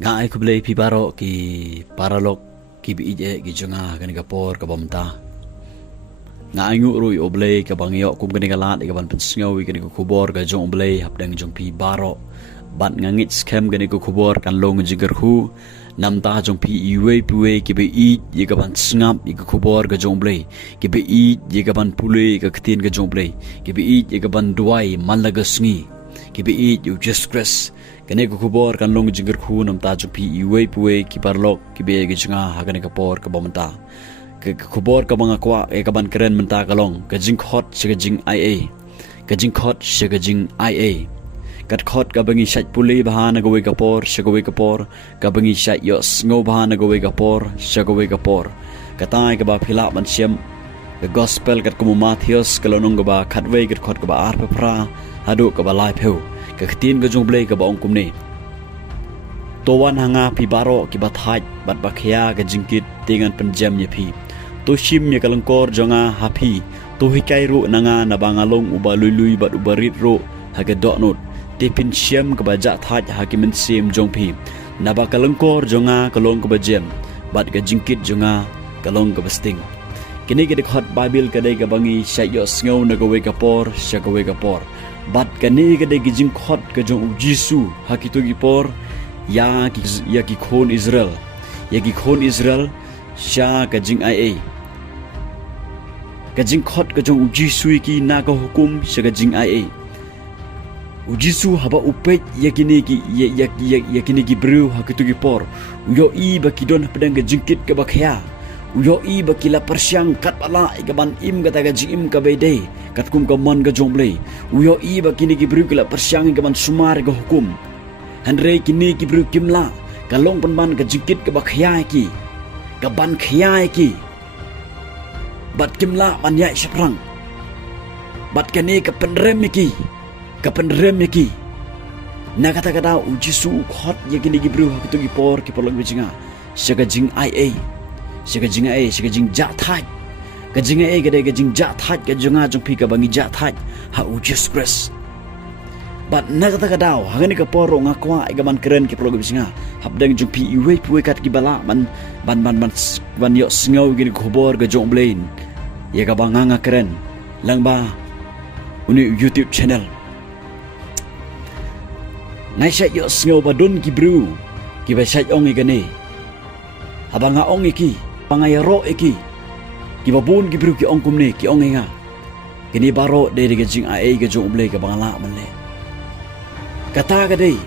Ngai ku blei pi baro ki paralok ki bi ije ki jonga kan ka por ka bomta. Ngai ngu rui oblei ka bangyo kum kan ka lat ka ban pensngau kan ka kubor ka jong oblei hap dang jong pi baro. Bat ngangit scam kan ka kubor kan long jigar hu nam ta jong pi iwe puwe ki bi i ye ka ban sngap ye ka kubor ka jong oblei ki bi i ye ka ban pule ka ktin ka jong oblei ki bi i ye ka ban duai man laga sngi ki bi i you just Chris kene ko kubor kan long jigar khu nam ta jong pi iwe puwe ki parlok ki be ki chinga ha kan ka por ka bomta ke kubor ka banga kwa e ka ban keren menta ka long ka jingkhot se ka jing ia ka jingkhot se ka jing ia kat khot ka bangi shat puli bahana go we ka por se go we ka por ka bangi shat yo sngo bahana go we ka por se go we ka por ka tai ka ba phila ban siam the gospel kat ko MATHAIOS ka lonong ka ba khatwei kat khot ka ba ar pra hadu ka ba lai pheu ka khatin ka jong blei ka ba ong kum ni to wan hanga pi baro ki ba thait bat ba khia ka jingkit tingan penjam ye phi to shim ye kalangkor jonga hapi to hikai ru nanga na bangalong uba lui bat ubarit ro ha ka dot not te pin siam ka ba ja thait ha ki min sim jong phi na ba kalangkor jonga kalong ka ba jem bat ka jingkit jonga kalong ka ba sting kini ke khot bible ka dei ka bangi shayo sngo na go we ka por sha go we ka por bat kani ka dei ki jingkhot ka jong jisu ha ki to ki por ya ki khon Israel sha ka jing ia ka jingkhot ka jong jisu ki na ka hukum sha ka jing ia jisu haba upet yakini ki bru ha ki to ki por yo i ba ki don pedang ka jingkit ka ba khia uyo i bakila persyang kat bala ikaban im kata ga jim ka bede kat kum ka mon ga jomble uyo i bakini ki bru kila persyang ikaban sumar ga hukum hanre kini ki bru kimla kalong panban ka jikit ka bakhya ki ka ban khya ki bat kimla man ya shaprang bat kani ka penrem ki na kata kata ujisu khot yakini ki bru ha ki to ki por ki polong bijinga saga jing ia Sika jing ja thai ka jing ai ka dei ka jing ja thai ka junga jong pi ka bangi ja thai ha u just Chris but na ka ta daw ha ni ka poro nga kwa ai ka man keren ki program singa hab dang jong pi iwe pu kat ki bala ban yo sngo gi ko bor ga jong blain ye ka banga nga keren lang ba uni YouTube channel ngai sha yo sngo ba don ki bru ki ba sha ong ga ni habanga ong iki pangayaro iki ki babun ki bru ki ong kumne ki ong nga kini baro de de jing ai ga jong ble ka bangala manle kata ga dei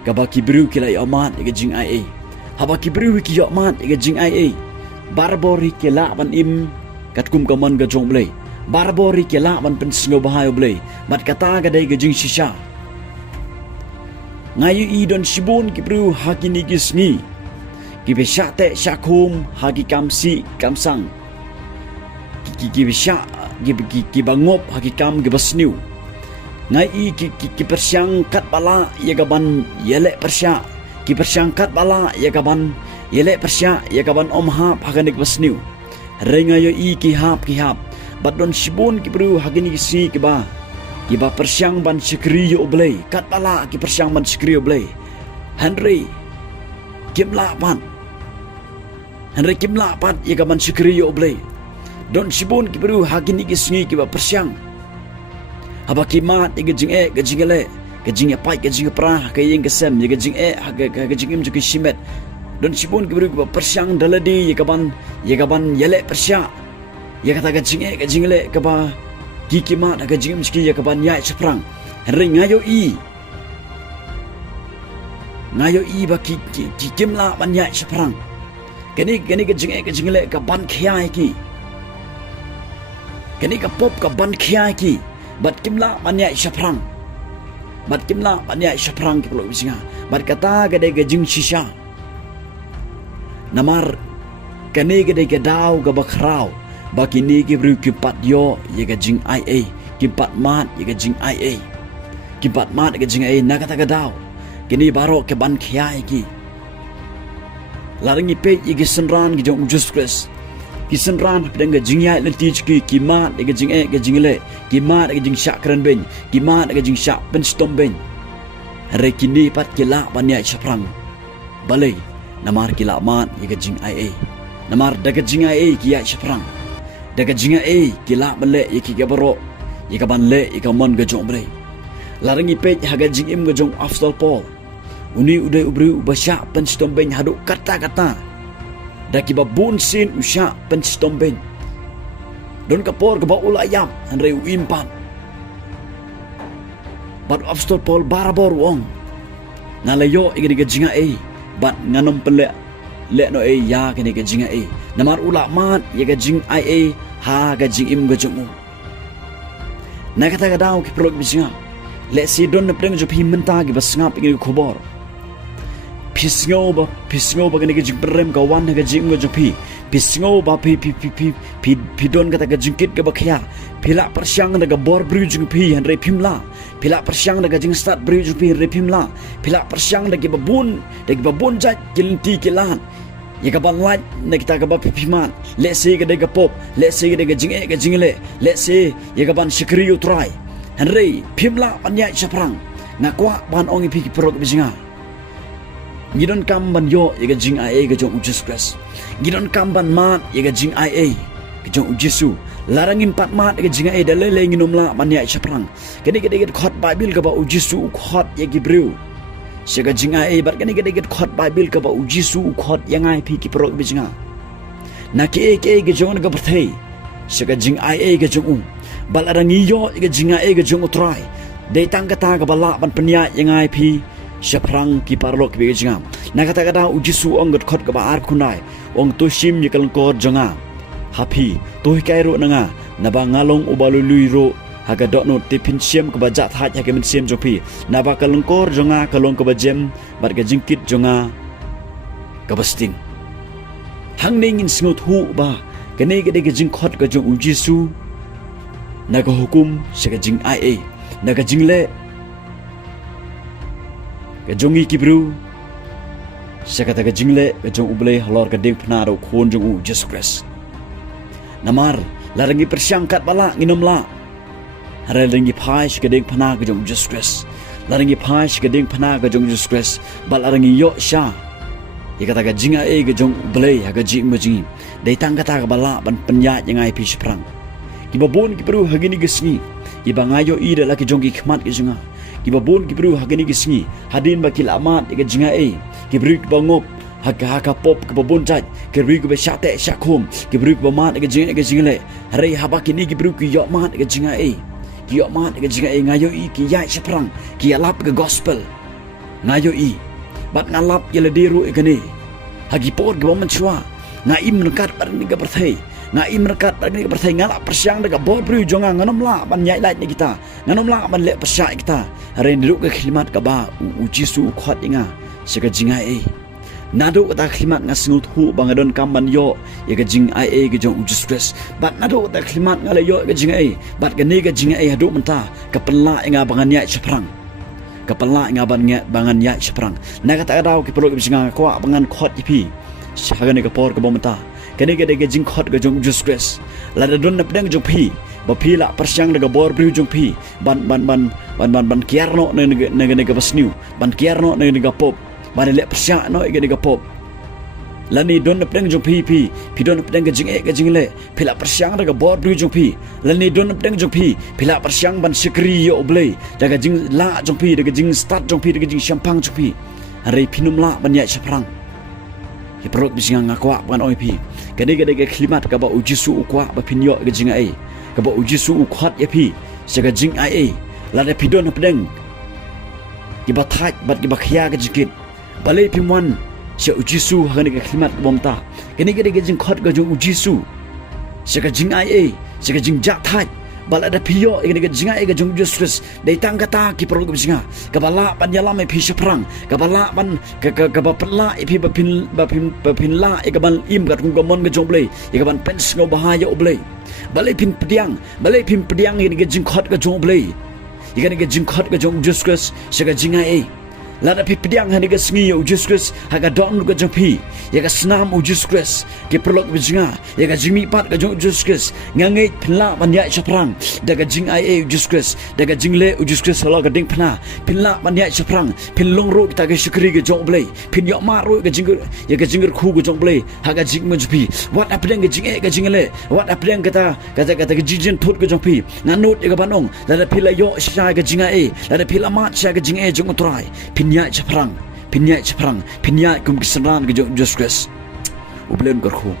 ka ba ki bru ki la yaman ga jing ai haba ki bru ki yaman ga jing ai barbori ki la ban im kat kum ka man ga jong ble barbori ki la ban pen sngo bahayo ble bat kata ga dei ga jing shisha ngayu I don shibun ki bru hakini ki sngi ki besha te shakum hagi kamsi kamsang ki besha ki bangop hagi kam ki basniu ngai I ki persyang kat bala ye gaban yele persya ki persyang kat bala ye gaban yele persya ye gaban om ha haganik basniu renga yo I ki hap bat don shibun ki bru hagini ki si ki ba persyang ban sikri yo oblei kat bala ki persyang ban sikri oblei Henry kimla pan ye gaman sikri yo oblei don shibun ki bru hagini ki sngi ki ba persyang haba ki mat ye gajing gajingele gajing ya pai gajing pra ka yeng kesem ye gajing gajing im juki shimet don shibun ki bru ki ba persyang daladi ye gaban yele persya ye kata gajingele ka ba ki mat gajing im juki ye gaban ya seprang henry ngayo I ba ki kimla ban ya seprang kani ka jing le ka ban khia ki kani ka pop ka ban khia ki bat kimla manya shaprang ki polo bisinga bat kata ga de ga jing shisha namar kani ga de ga daw ga bakrao bakini ki bru ki pat yo ye ga jing ia ki pat mat ye ga jing ia ki pat mat ga jing ia na kata ga daw kini baro ke ban khia ki larangi pe igi senran gi jong just Chris ki senran dengan jingya lenti ki ma dengan jing ga jingle ki ma dengan jing syak kran ben ki ma dengan jing syak pen stom ben rekini pat ki la ban ya chaprang balai namar kila mat ye ga jing ai namar daga jing ai ki ya shaprang daga jing ai kila bale ye ki ga baro ye ga ban le ye ga mon ga jong bre larangi pe haga jing im ga jong afdal pol uni udai ubri ubasha penstomben hadu kata-kata daki babun sin usha penstomben don kapor ke ba ulayam andre uimpan bat afdal pol barabor wong ngalayo igani ga jinga bat nganom pele le no ya kini ga jinga namar ula mat ye ga jing ai ha ga jing im ga jong nakata ga daw ki prog bijinga le si don na preng jo pi menta gi basngap igani khobor pisngo ba gani ga jing prem ga wan ga jing ga jo pi pisngo ba pi don kata ga jingkit ga bakhya pila persyang daga bor bru jing pi han re pimla pila persyang daga jing start bru jing pi re pimla pila persyang dagi babun jat kilinti kilan ye ka ban light ne kita ka ba piman le se ga daga pop le se ga daga jing ga jingle le se ye ka ban shikri utrai han re pimla panya chaprang ngakwa ban ongi pi pro ga bijinga ngidon kam ban yo ye ga jing ai ga jong Jesus Christ ngidon kam ban mat ye ga jing ai ga jong Jesus larangin pat mat ga jing ai dalele nginom la ban ya chaprang kini ga deget khot bible ga ba Jesus khot ye gibreu sega jing ai bar kini ga deget khot bible ga ba Jesus khot yang ai pi ki pro ga bijinga na ke ga jong ga berthei sega jing ai ga jong bal arangi yo ga jing ai ga jong utrai de tang kata ga bala ban penya yang ai pi shaprang ki parlok ki bijinga na kata ujisu ong got khot ka ba ar khunai ong to shim ni kalong ko jonga happy to kai ro nanga na ba ngalong ubalului ro haga dot no tipin sim ka ba ja tha ha ke min sim jopi na ba kalong ko jonga kalong ka ba jem bar ga jingkit jonga ka basting hang ning in sngot hu ba kane ga de ga jingkhot ga jong ujisu na ga hukum se ga jing ai na ga jingle ga jongi kibru sakata ga jingle ga jong uble halor ga ding phna ro khon jong u Jesus Christ namar larangi persyangkat bala nginom la larangi phai ga ding phna ga jong Jesus Christ larangi phai ga ding phna ga jong Jesus Christ bal larangi yo sha ye kata ga jinga ga jong uble ga jing ma jing dei tang kata ga bala ban penya yangai pi sprang ki babon ki peru hagini gesni ki bangayo I da la ki jong ki khmat ki jinga ki babon ki bru hagani gisngi hadin bakil amat ga jinga ki bru bangop haka pop ke babon jaj ki bru ke shate shakum ki bru bamat ga jingle hare habaki ni ki bru ki yo mat ga jinga ki yo mat ga jinga ngayo I ki yai seprang ki alap ke gospel ngayo I bat ngalap yele diru igani hagi por ga manchwa nga im nekat bar ni ga berthai nga im rekat bagi pertai ngala persyang daga bor bru jonga nganom la ban nyai lait ni kita nganom la ban le persya kita hare nduk ke khlimat ka ba ujisu khot inga sega jinga nado ta khlimat nga singut hu bangadon kamban yo ye ga jing ai ga jong ujus stress bat nado ta khlimat ngala yo ga jinga bat ga ne ga jinga hadu menta ka penla inga bangan nyai chaprang ka penla inga bangan nyai chaprang na kata daw ki pro ga jinga ko bangan khot ipi sagane ka por ka bomenta kene ga de jingkhot ga jong Jesus Christ la da don na pedang jong pi ba pi la persyang daga bor bru jong pi ban kierno ne ga basniu ban kierno ne ga pop ban le persya no ga pop la ni don na pedang jong pi don na pedang ga jing le pi la persyang daga bor bru jong pi la ni don na pedang jong pi la persyang ban sikri yo oblei daga jing la jong pi daga jing start jong pi daga jing champang jong pi hare pinum la ban ya chaprang ki perut bisinga ngakwa ban oi pi kene ga de klimat ka ba ujisu ukwa ba pinyo ga jinga ka ba ujisu ukhot ya pi sega jing la de pidon na pedeng ki ba thait bat ki ba khia ga jingkit balai pimwan se ujisu hane ga klimat bomta kene ga de jingkhot ga jong ujisu sega jing sega jing ja thait bala da piyo igani ga jinga ga jong Jesus dei tang kata ki pro ga jinga ka bala ban yala me pi seprang ka bala ban ka ba pla ipi ba pin la ga ban im ga tung ga mon ga jong blei ga ban pen ngo bahaya oblei balai pin pediang igani ga jing khot ga jong blei igani ga jing khot ga jong Jesus sega jinga Lada pi pediang hani ga sngi Jesus Christ haga don ga jangpi ya ga snam Jesus Christ ke perlok bijinga ya ga jingmi pat ga Jesus Christ ngangai phinla banya chaprang daga jing ai Jesus Christ daga jingle Jesus Christ la ga ding phna phinla banya chaprang phinlong ro ta ga shukri ga jonglei phin yo ma ro ga jingger ya ga jingger khu ga jonglei haga jing majpi wat apdeng ga jinge ga jingle wat apdeng kata ga jijin thot ga jongpi nanut ga banong lada phila yo sha ga jinga lada phila ma cha ga jinge jong trai pinya chaprang pinya kum kisanan ge Jesus Christ ublen korkhu